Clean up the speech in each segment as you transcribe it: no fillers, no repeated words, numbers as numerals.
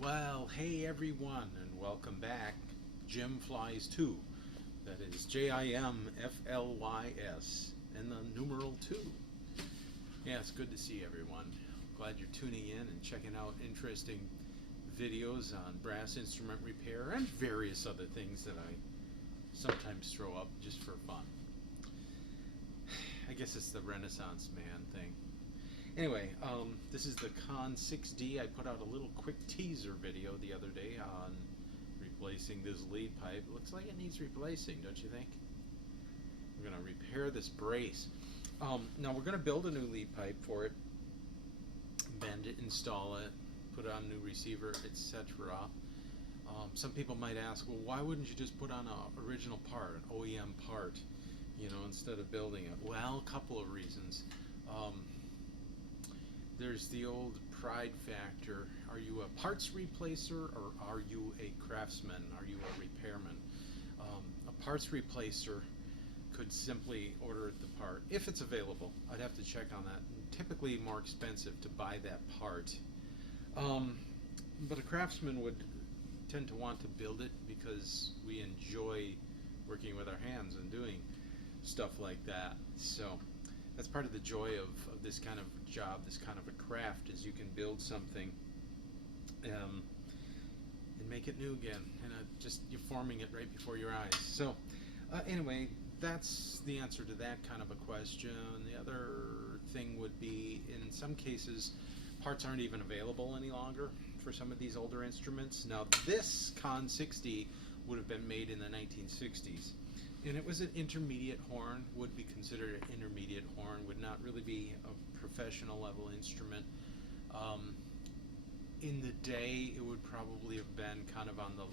Well, hey everyone, and welcome back. Jim Flies 2. That is Jimflys, and the numeral 2. Yeah, it's good to see everyone. Glad you're tuning in and checking out interesting videos on brass instrument repair and various other things that I sometimes throw up just for fun. I guess it's the Renaissance man thing. Anyway, this is the Conn 6D. I put out a little quick teaser video the other day on replacing this lead pipe. It looks like it needs replacing, don't you think? We're going to repair this brace. Now we're going to build a new lead pipe for it, bend it, install it, put on a new receiver, etc. Some people might ask, well, why wouldn't you just put on an original part, an OEM part, instead of building it? Well, a couple of reasons. There's the old pride factor. Are you a parts replacer or are you a craftsman? Are you a repairman? A parts replacer could simply order the part if it's available. I'd have to check on that. Typically more expensive to buy that part. But a craftsman would tend to want to build it because we enjoy working with our hands and doing stuff like that. So that's part of the joy of this kind of job, this kind of a craft, is you can build something and make it new again, and just you're forming it right before your eyes. So anyway, that's the answer to that kind of a question. The other thing would be, in some cases, parts aren't even available any longer for some of these older instruments. Now this Conn 60 would have been made in the 1960s. And it was an intermediate horn, would be considered an intermediate horn, would not really be a professional level instrument. In the day, it would probably have been kind of on the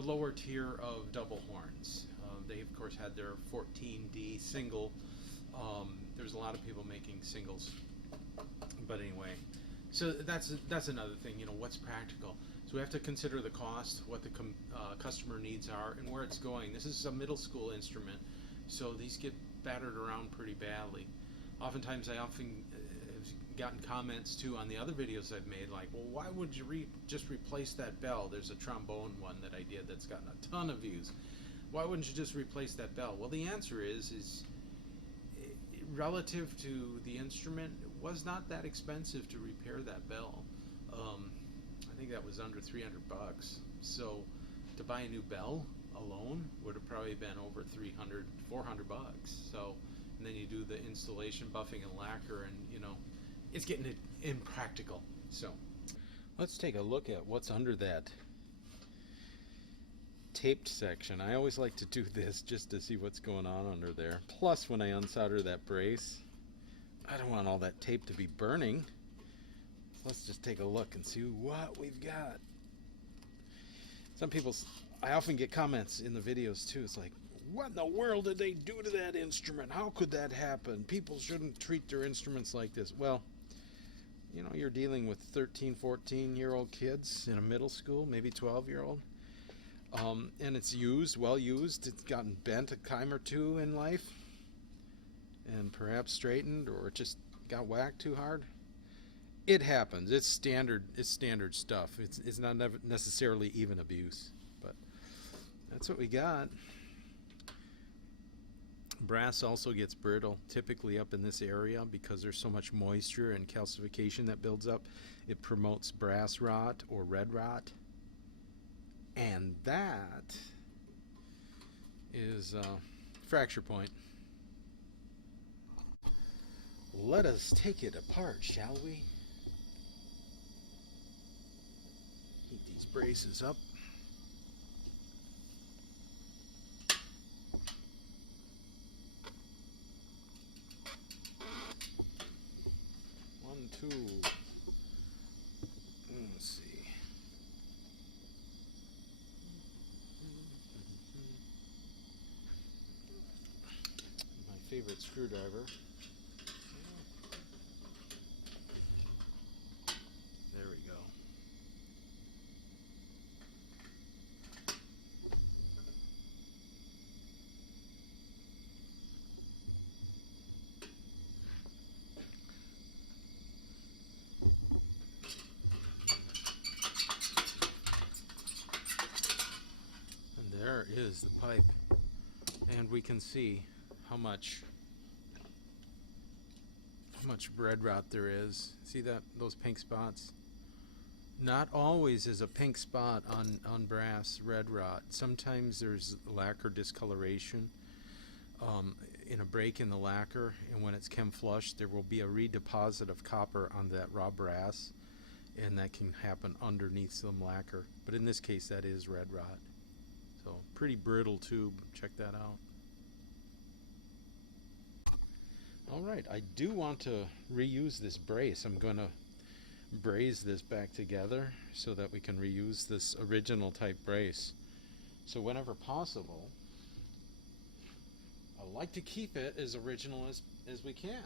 lower tier of double horns. They of course had their 14D single. There's a lot of people making singles, but anyway. So that's another thing, what's practical. So we have to consider the cost, what the customer needs are, and where it's going. This is a middle school instrument, so these get battered around pretty badly. Oftentimes I have gotten comments too on the other videos I've made, like, well, why would you just replace that bell? There's a trombone one that I did that's gotten a ton of views. Why wouldn't you just replace that bell? Well, the answer is relative to the instrument, it was not that expensive to repair that bell. I think that was under 300 bucks. So to buy a new bell alone would have probably been over 300, 400 bucks. So, and then you do the installation, buffing and lacquer, and it's getting it impractical. So let's take a look at what's under that taped section. I always like to do this just to see what's going on under there. Plus, when I unsolder that brace, I don't want all that tape to be burning. Let's just take a look and see what we've got. I often get comments in the videos too. It's like, what in the world did they do to that instrument? How could that happen? People shouldn't treat their instruments like this. Well, you're dealing with 13, 14-year-old kids in a middle school, maybe 12-year-old. And it's well used. It's gotten bent a time or two in life, and perhaps straightened, or it just got whacked too hard. It happens. It's standard stuff. It's not necessarily even abuse, but that's what we got. Brass also gets brittle, typically up in this area, because there's so much moisture and calcification that builds up. It promotes brass rot or red rot. And that is a fracture point. Let us take it apart, shall we? Heat these braces up. One, two. Let's see. My favorite screwdriver. There we go. pipe, and we can see how much red rot there is. See those pink spots? Not always is a pink spot on brass red rot. Sometimes there's lacquer discoloration in a break in the lacquer, and when it's chem flushed, there will be a redeposit of copper on that raw brass, and that can happen underneath some lacquer. But in this case, that is red rot. So pretty brittle tube. Check that out. Alright, I do want to reuse this brace. I'm going to braze this back together so that we can reuse this original type brace. So whenever possible, I like to keep it as original as we can.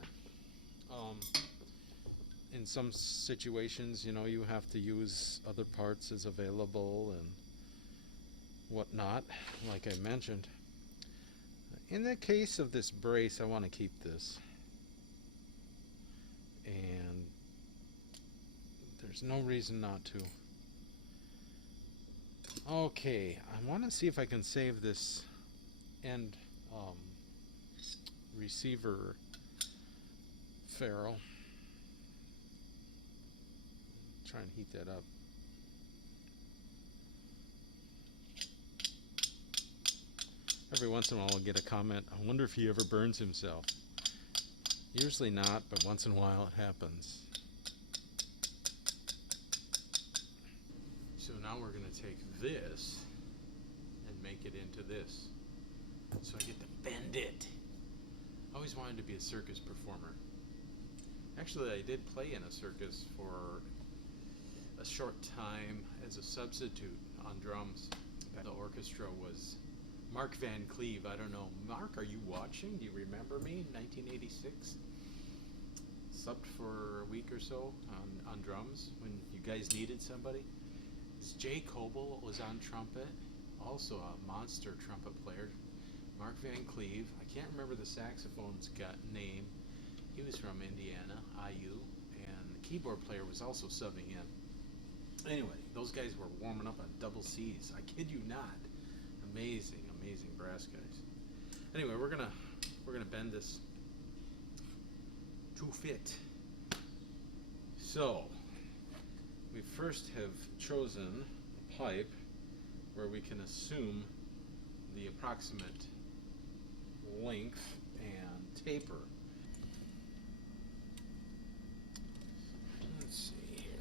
In some situations, you know, you have to use other parts as available and whatnot, like I mentioned. In the case of this brace, I want to keep this. And there's no reason not to. Okay, I want to see if I can save this end receiver ferrule. Try and heat that up. Every once in a while I'll get a comment, I wonder if he ever burns himself. Usually not, but once in a while it happens. So now we're going to take this and make it into this. So I get to bend it. I always wanted to be a circus performer. Actually, I did play in a circus for a short time as a substitute on drums. The orchestra was Mark Van Cleve. I don't know. Mark, are you watching? Do you remember me? 1986? Subbed for a week or so on drums when you guys needed somebody. Jay Coble was on trumpet, also a monster trumpet player. Mark Van Cleve. I can't remember the saxophone's name. He was from Indiana, IU, and the keyboard player was also subbing in. Anyway, those guys were warming up on double C's. I kid you not. Amazing, amazing brass guys. Anyway, we're gonna bend this to fit. So we first have chosen a pipe where we can assume the approximate length and taper. Let's see here.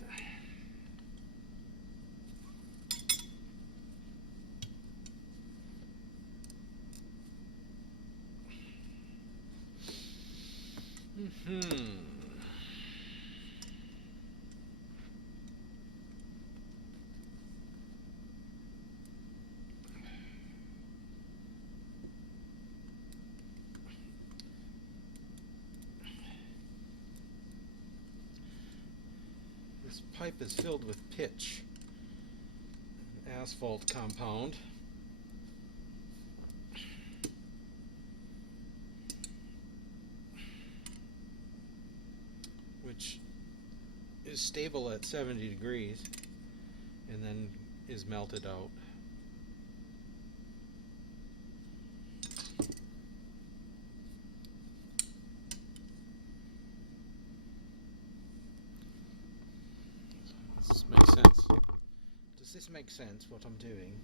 This pipe is filled with pitch, an asphalt compound. Which is stable at 70 degrees and then is melted out. Does this make sense? Does this make sense, what I'm doing?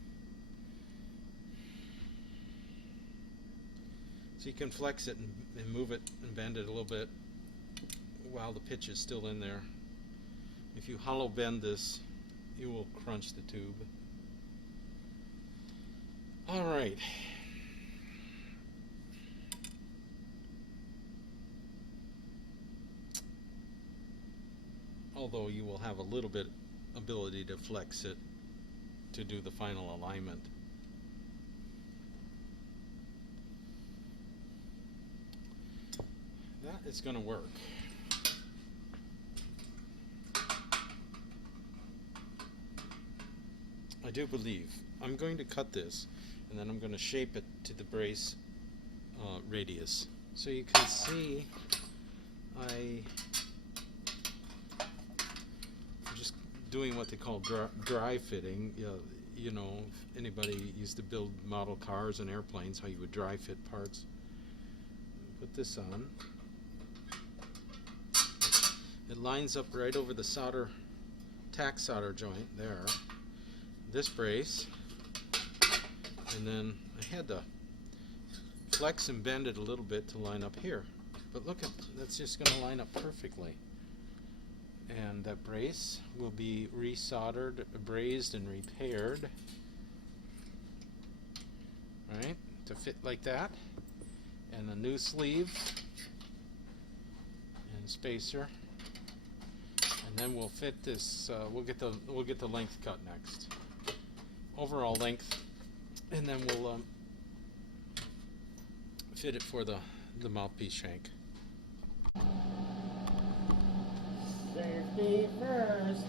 So you can flex it and move it and bend it a little bit while the pitch is still in there. If you hollow bend this, you will crunch the tube. Alright. Although you will have a little bit ability to flex it to do the final alignment. That is going to work. I do believe. I'm going to cut this and then I'm going to shape it to the brace radius. So you can see I'm just doing what they call dry fitting. you know, if anybody used to build model cars and airplanes, how you would dry fit parts. Put this on. It lines up right over the solder, tack solder joint there. This brace, and then I had to flex and bend it a little bit to line up here. But look at, that's just going to line up perfectly. And that brace will be resoldered, brazed, and repaired. Right, to fit like that. And a new sleeve and spacer. And then we'll fit this. We'll get the length cut next. Overall length, and then we'll fit it for the mouthpiece shank. Safety first.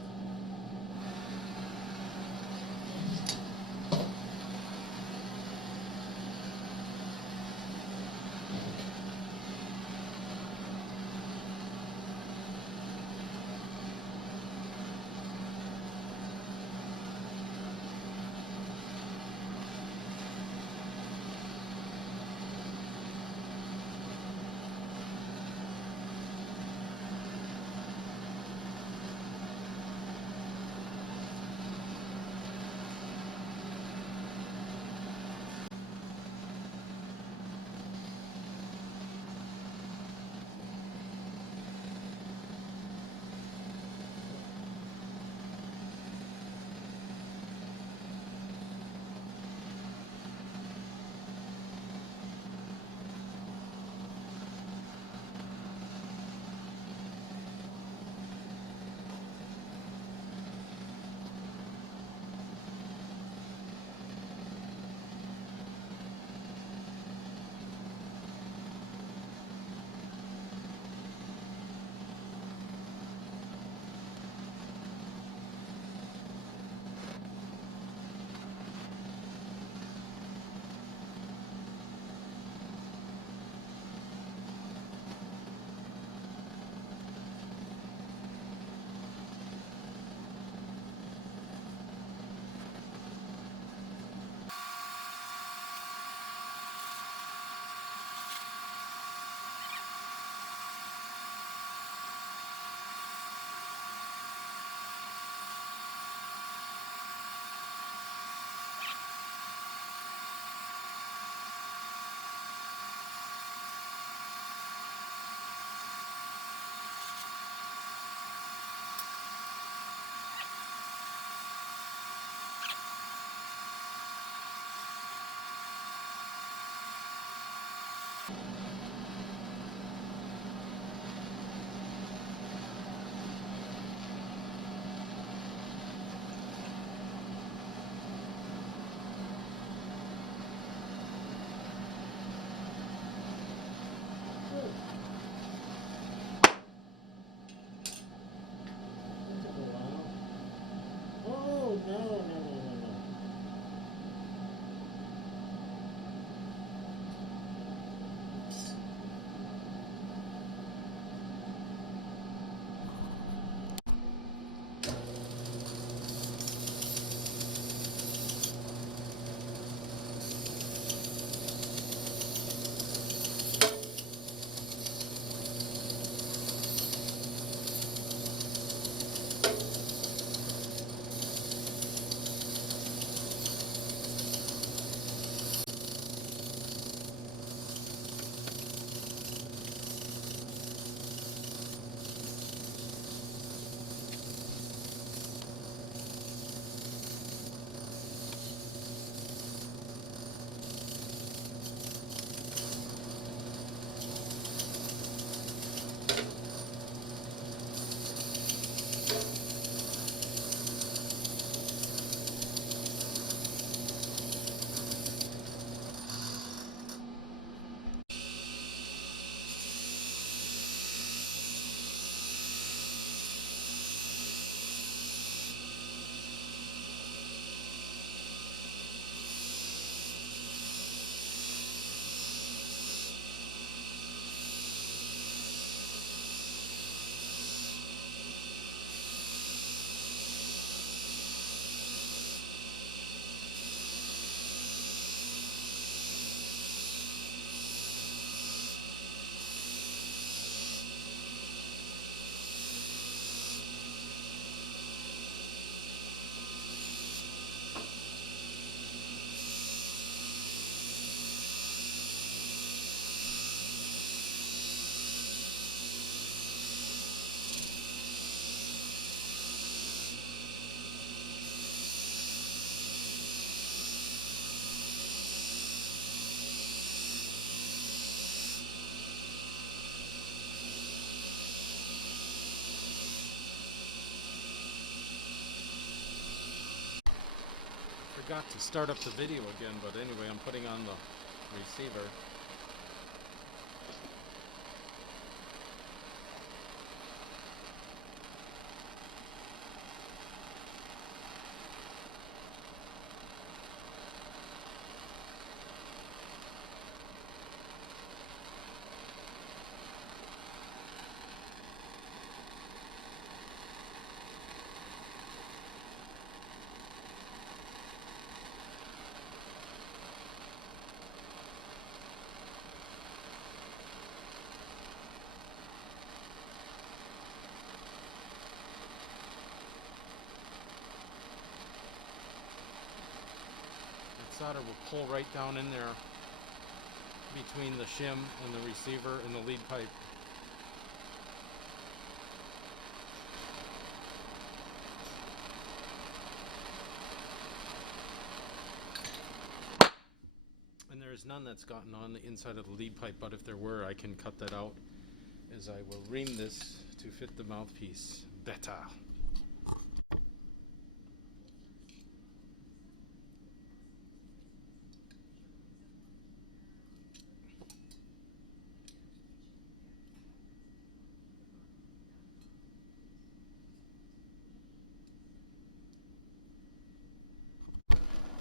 forgot to start up the video again, but anyway, I'm putting on the receiver. Solder will pull right down in there between the shim and the receiver and the lead pipe. And there is none that's gotten on the inside of the lead pipe, but if there were, I can cut that out as I will ream this to fit the mouthpiece better.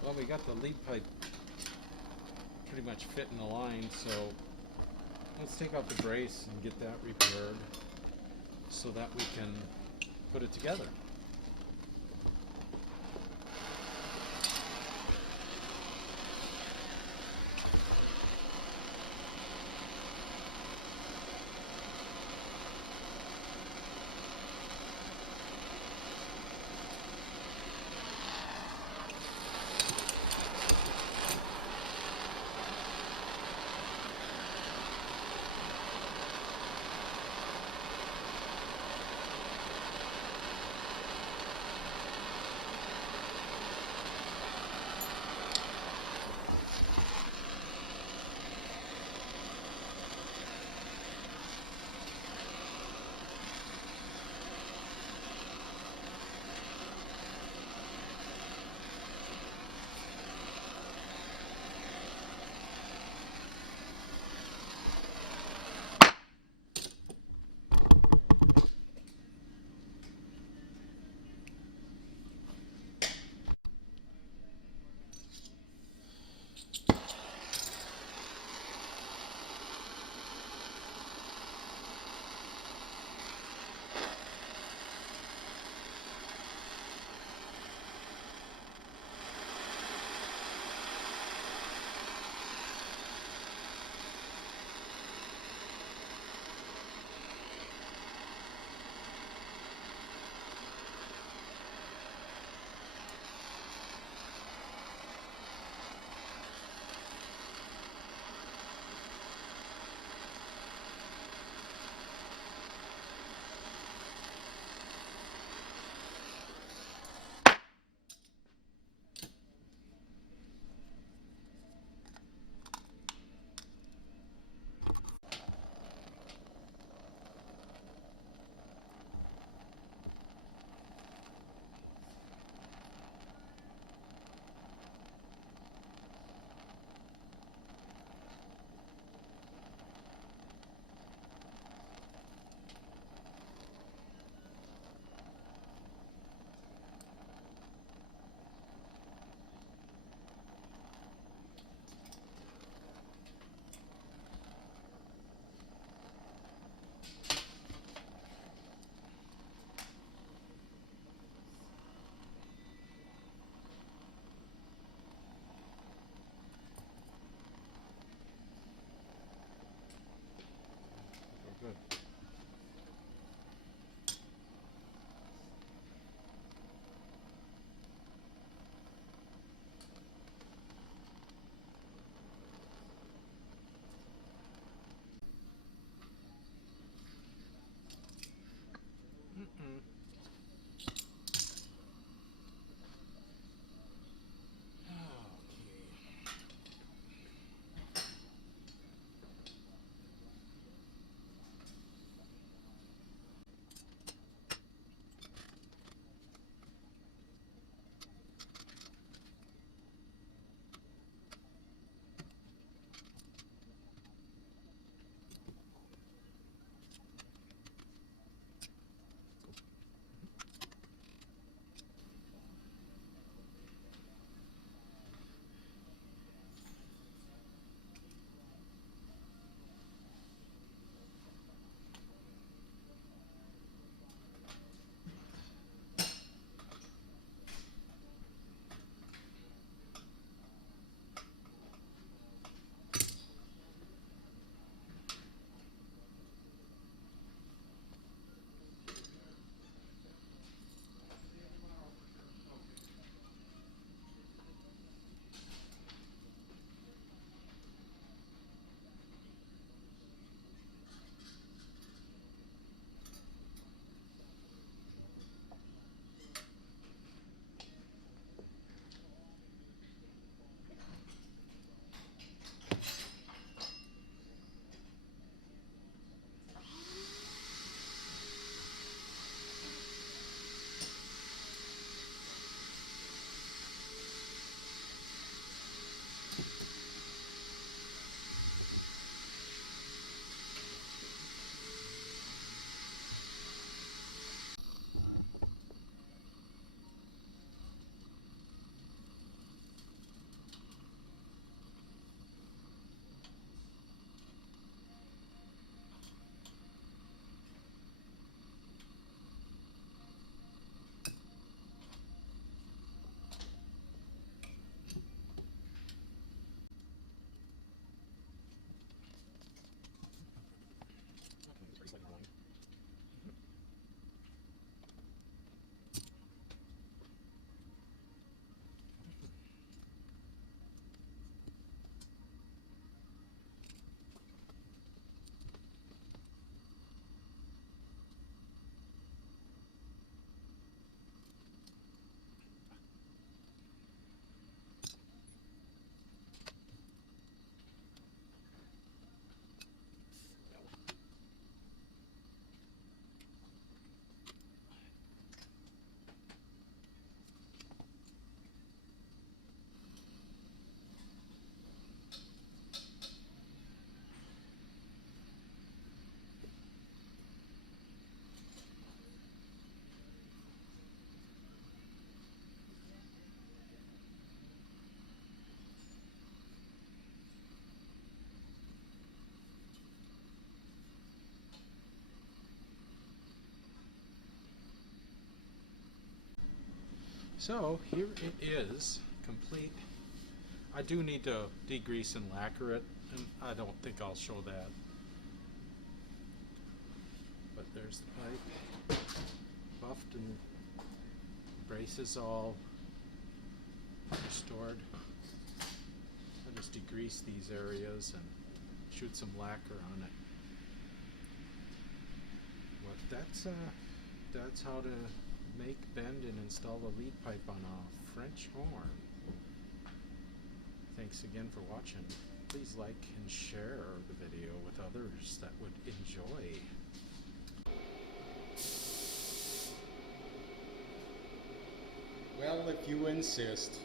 Well, we got the lead pipe pretty much fit in the line, so let's take out the brace and get that repaired so that we can put it together. So here it is, complete. I do need to degrease and lacquer it, and I don't think I'll show that. But there's the pipe, buffed, and braces all restored. I just degrease these areas and shoot some lacquer on it. But that's how to make, bend, and install a lead pipe on a French horn. Thanks again for watching. Please like and share the video with others that would enjoy. Well, if you insist.